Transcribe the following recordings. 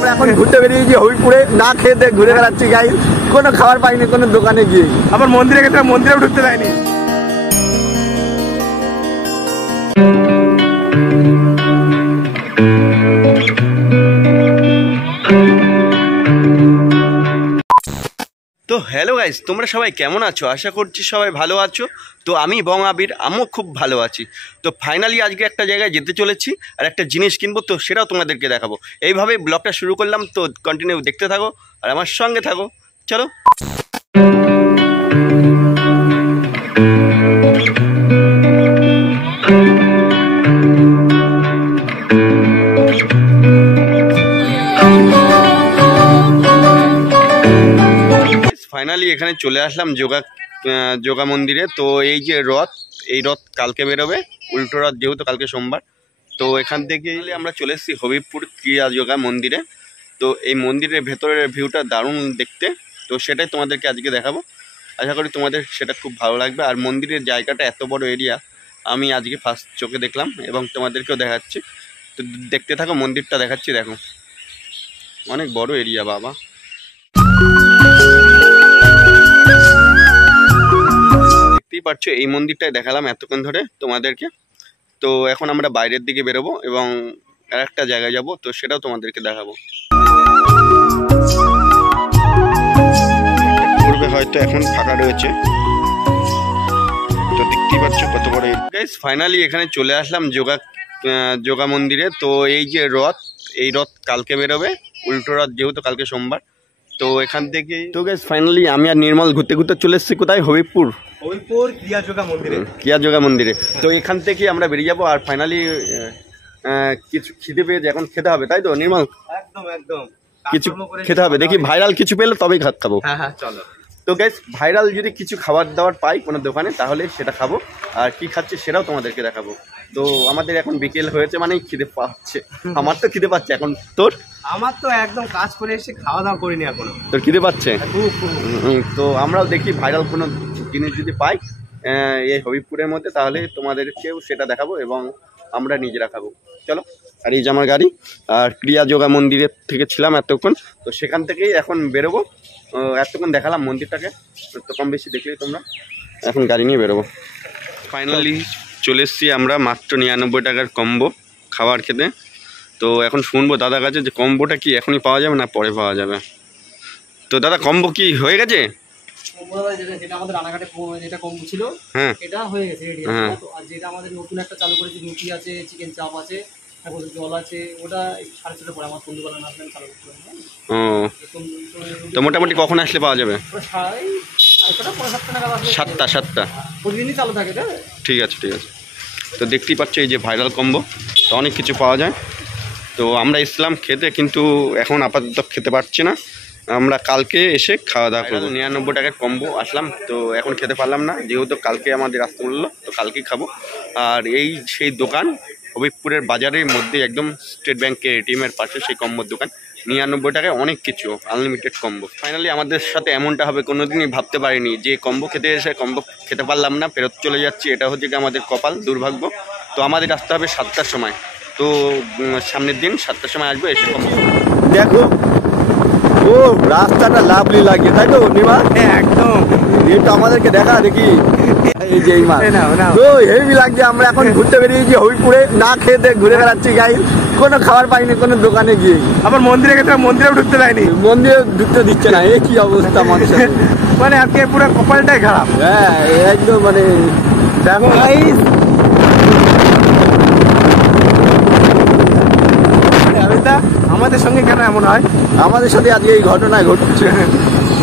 আমরা এখন ঘুরতে বেরিয়েছি হবিপুরে, না খেতে ঘুরে বেড়াচ্ছি গাইস, কোনো খাবার পাইনি কোনো দোকানে গিয়ে। আবার মন্দিরে গেছে, মন্দিরেও ঢুকতে দেয়নি। তো হ্যালো গাইস, তোমরা সবাই কেমন আছো? আশা করছি সবাই ভালো আছো। তো আমি বং আবির, আমিও খুব ভালো আছি। তো ফাইনালি আজকে একটা জায়গায় যেতে চলেছি আর একটা জিনিস কিনবো, তো সেটাও তোমাদেরকে দেখাবো। এইভাবে ব্লগটা শুরু করলাম, তো কন্টিনিউ দেখতে থাকো আর আমার সঙ্গে থাকো। চলো। ফাইনালি এখানে চলে আসলাম যোগা মন্দিরে। তো এই যে রথ, এই রথ কালকে বেরোবে, উল্টো রথ, যেহেতু কালকে সোমবার। তো এখান থেকে আমরা চলে এসেছি হবিবপুর ক্রিয়া যোগা মন্দিরে। তো এই মন্দিরের ভেতরের ভিউটা দারুণ দেখতে, তো সেটাই তোমাদেরকে আজকে দেখাবো। আশা করি তোমাদের সেটা খুব ভালো লাগবে। আর মন্দিরের জায়গাটা এত বড় এরিয়া আমি আজকে ফার্স্ট চোখে দেখলাম এবং তোমাদেরকেও দেখাচ্ছি। তো দেখতে থাকো, মন্দিরটা দেখাচ্ছি। দেখো অনেক বড় এরিয়া বাবা। দেখতেই পাচ্ছ, এই মন্দিরটাই দেখালাম এতক্ষণ ধরে তোমাদেরকে। তো এখন আমরা বাইরের দিকে বেরোবো এবং আর একটা জায়গায় যাব, তো সেটাও তোমাদেরকে দেখাবো। পূর্বে হয়তো এখন ফাঁকা রয়েছে, তো দেখতেই পাচ্ছ কত বড়। গাইস ফাইনালি এখানে চলে আসলাম যোগা মন্দিরে। তো এই যে রথ, এই রথ কালকে বেরোবে, উল্টো রথ, যেহেতু কালকে সোমবার। তো এখান থেকে তো গাইস ফাইনালি আমি আর নির্মল ঘুরতে ঘুরতে চলে এসেছি কোথায়, হবিবপুর ক্রিয়া যোগা মন্দিরে। তো এখান থেকে আমরা বেরিয়ে যাবো। আর ফাইনালি কিছু খিদে পেয়েছে, এখন খেতে হবে, তাই তো নির্মল? একদম একদম কিছু খেতে হবে, দেখি ভাইরাল কিছু পেলে তবেই খাবো। হ্যাঁ চলো। তো গাইস ভাইরাল যদি কিছু খাবার দাবার পাই কোনো দোকানে, তাহলে সেটা খাবো। আর কি খাচ্ছে সেটাও তোমাদেরকে দেখাবো। তো আমাদের এখন বিকেল হয়েছে, মানে খিদে পাচ্ছে। আমার তো খিদে পাচ্ছে এখন। তোর? আমার তো একদম কাজ করে এসে খাওয়া দাওয়া করিনি এখনো। তোর খিদে পাচ্ছে? তো আমরাও দেখি ভাইরাল কোনো জিনিস যদি পাই এই হবিবপুরের মধ্যে, তাহলে তোমাদেরকেও সেটা দেখাবো এবং আমরা নিজেরা খাবো। চলো। আর এই যে আমার গাড়ি, আর ক্রিয়া যোগা মন্দিরের থেকে ছিলাম এতক্ষণ, তো সেখান থেকেই এখন বেরোবো। এতক্ষণ দেখালাম মন্দিরটাকে, তো কম বেশি দেখলেই তোমরা। এখন গাড়ি নিয়ে বেরোবো। ফাইনালি চলে এসেছি আমরা মাত্র 99 টাকার কম্বো খাবার খেতে। তো এখন শুনবো দাদার কাছে যে কম্বোটা কি এখনই পাওয়া যাবে না পরে পাওয়া যাবে। তো দাদা কম্বো কি হয়ে গেছে? যেটা আমাদের রানাঘাটে যেটা কম্বো ছিল, হ্যাঁ এটা হয়ে গেছে রেডি। হ্যাঁ। আর যেটা আমাদের নতুন একটা চালু করেছি, রুটি আছে, চিকেন চাপ আছে, তারপর জল আছে, ওটা 6:30 পরে আমার সন্ধ্যেবেলা না আসলে চালু করতে হবে। ও, তো মোটামুটি কখন আসলে পাওয়া যাবে? 7টা। প্রতিদিনই চালু থাকে এটা। ঠিক আছে। তো দেখতেই পাচ্ছ এই যে ভাইরাল কম্বো, তো অনেক কিছু পাওয়া যায়। তো আমরা এসলাম খেতে, কিন্তু এখন আপাতত খেতে পারছি না, আমরা কালকে এসে খাওয়া দাওয়া করবো। 99 টাকার কম্বো আসলাম, তো এখন খেতে পারলাম না, যেহেতু কালকে আমাদের আসতে বললো, তো কালকেই খাবো। আর এই সেই দোকান হবিবপুরের বাজারের মধ্যে, একদম স্টেট ব্যাংকের এটিএমের পাশে সেই কম্বোর দোকান। 99 টাকায় অনেক কিছু, আনলিমিটেড কম্বো। ফাইনালি আমাদের সাথে এমনটা হবে কোনোদিনই ভাবতে পারিনি, যে কম্বো খেতে এসে কম্বো খেতে পারলাম না, ফেরত চলে যাচ্ছি। এটা হচ্ছে কি আমাদের কপাল, দুর্ভাগ্য। তো আমাদের আসতে হবে 7টার সময়। তো সামনের দিন 7টার সময় আসবো, এসে কম্বো। দেখো ও রাস্তাটা লাভলি লাগে, তাই তো নিমা? একদম। এটা আমাদেরকে দেখা দেখি। এই যে হেভি লাগছে। আমরা এখন ঘুরতে বেরিয়েছি হবিপুরে, না খেতে ঘুরে বেড়াচ্ছি গাইস, কোনো খাবার পাইনি কোনো দোকানে গিয়ে। আবার মন্দিরে গেছে, মন্দিরেও ঢুকতে দেয়নি। মন্দিরে ঢুকতে দিচ্ছে না, এই কি অবস্থা মানুষের। মানে আজকে পুরো কপালটাই খারাপ। হ্যাঁ একদম, মানে দেখো গাইস, আমাদের সঙ্গে কেন এমন হয়? আমাদের সাথে আজকে এই ঘটনা ঘটছে।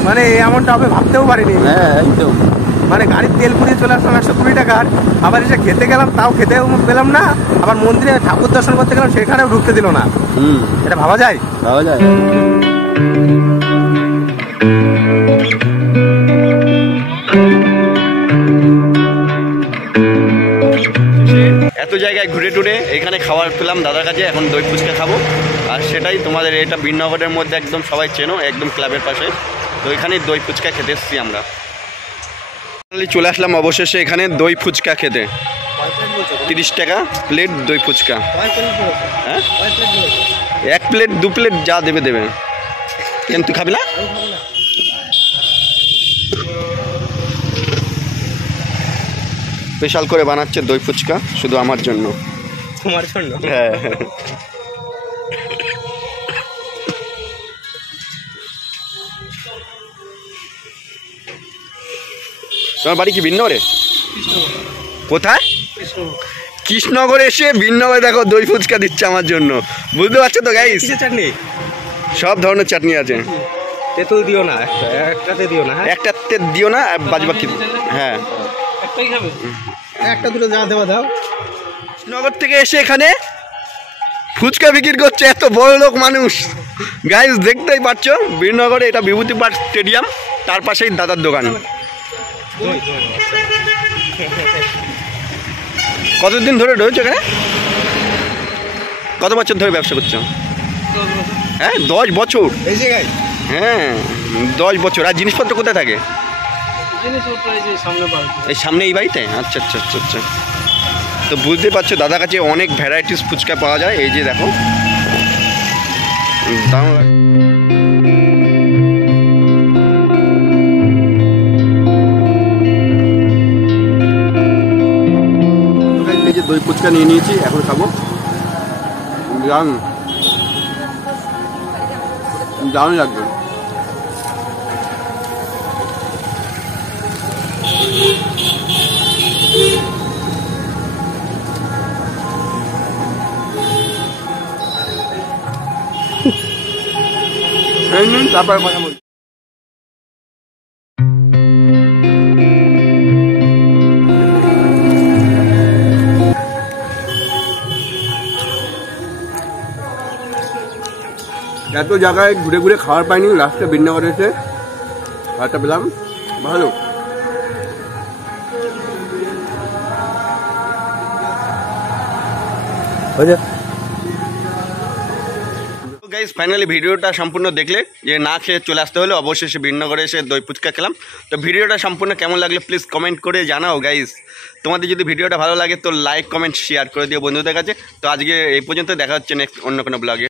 মানে এমনটা হবে ভাবতেও পারিনি। হ্যাঁ একদম, মানে গাড়ির তেল পুড়িয়ে চলে আসলাম 120 টাকার, আবার এসে খেতে গেলাম, তাও খেতেও পেলাম না। আবার মন্দিরে ঠাকুর দর্শন করতে গেলাম, সেখানেও ঢুকতে দিল না। এটা ভাবা যায়? এত জায়গায় ঘুরে টুরে এখানে খাবার পেলাম দাদার কাছে, এখন দই ফুচকা খাবো। আর সেটাই তোমাদের, এটা বীরনগরের মধ্যে একদম সবাই চেনো, একদম ক্লাবের পাশে। তো এখানে দই ফুচকা খেতে এসেছি আমরা। চলে আসলাম অবশেষে এখানে দই ফুচকা খেতে। 30 টাকা প্লেট দই ফুচকা। হ্যাঁ 1 প্লেট 2 প্লেট যা দেবে দেবে। কেন তুই খাবি না? স্পেশাল করে বানাচ্ছে দই ফুচকা শুধু আমার জন্য। তোমার জন্য? হ্যাঁ। তোমার বাড়ি কি বিনগরে? কোথায়? কৃষ্ণনগরে এসে বিনগরে দেখো দই ফুচকা দিচ্ছে আমার জন্য, বুঝতে পারছো তো গাইস? কিসের চাটনি? সব ধরনের চাটনি আছে। তেঁতুল দিও না, একটাতে দিও না। একটাতে দিও না, বাকি হ্যাঁ একটাই খাবে? একটা দুটো যা দেওয়া দাও। নগর থেকে এসে এখানে ফুচকা বিক্রি করছে এত বড় লোক মানুষ গাইস, দেখতেই পাচ্ছ। বীরনগরে এটা বিভূতি পার্ক স্টেডিয়াম, তার পাশেই দাদার দোকান। কতদিন ধরে রয়েছে এখানে? কত বছর ধরে ব্যবসা করছো? হ্যাঁ 10 বছর। এই জায়গায়? হ্যাঁ 10 বছর। আর জিনিসপত্র কোথায় থাকে? জিনিসপত্র এই যে সামনে বাড়ি। এই সামনে এই বাড়িতে? আচ্ছা আচ্ছা আচ্ছা আচ্ছা। তো বুঝতে পারছো দাদার কাছে অনেক ভ্যারাইটিস ফুচকা পাওয়া যায়। এই যে দেখো দাম। এই যে দই ফুচকা নিয়ে নিয়েছি, এখন খাবো। দারুণ লাগবে। তারপরে কথা বলি। এত জায়গায় ঘুরে ঘুরে খাবার পাইনি, লাস্টে বিনগরে এসে খাবারটা পেলাম, ভালো। গাইস ফাইনালি ভিডিওটা সম্পূর্ণ দেখলে, যে না খেয়ে চলে আসতে হলে অবশ্যই বীরনগরে এসে দই ফুচকা খেলাম। তো ভিডিওটা সম্পূর্ণ কেমন লাগলে প্লিজ কমেন্ট করে জানাও গাইস। তোমাদের যদি ভিডিওটা ভালো লাগে তো লাইক কমেন্ট শেয়ার করে দিও বন্ধুদের কাছে। তো আজকে এই পর্যন্ত, দেখা হচ্ছে নেক্সট অন্য কোনো ব্লগে।